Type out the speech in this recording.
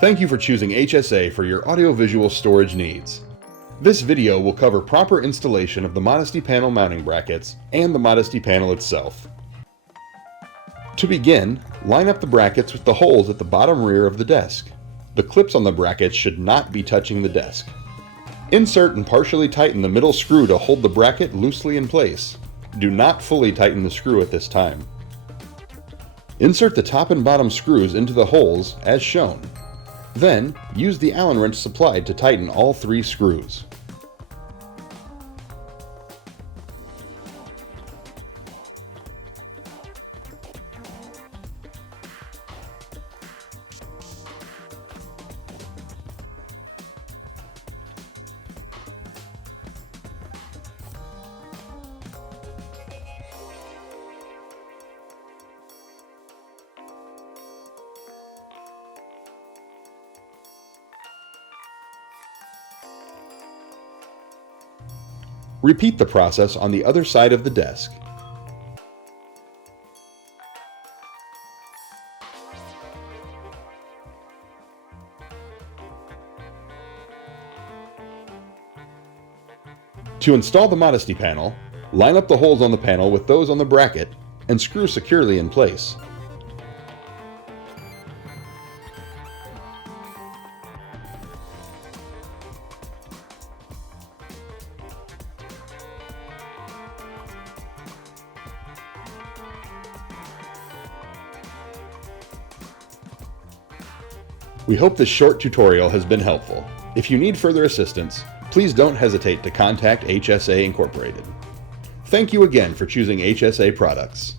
Thank you for choosing HSA for your audiovisual storage needs. This video will cover proper installation of the Modesty Panel mounting brackets and the Modesty Panel itself. To begin, line up the brackets with the holes at the bottom rear of the desk. The clips on the brackets should not be touching the desk. Insert and partially tighten the middle screw to hold the bracket loosely in place. Do not fully tighten the screw at this time. Insert the top and bottom screws into the holes as shown. Then, use the Allen wrench supplied to tighten all 3 screws. Repeat the process on the other side of the desk. To install the Modesty Panel, line up the holes on the panel with those on the bracket and screw securely in place. We hope this short tutorial has been helpful. If you need further assistance, please don't hesitate to contact HSA Incorporated. Thank you again for choosing HSA products.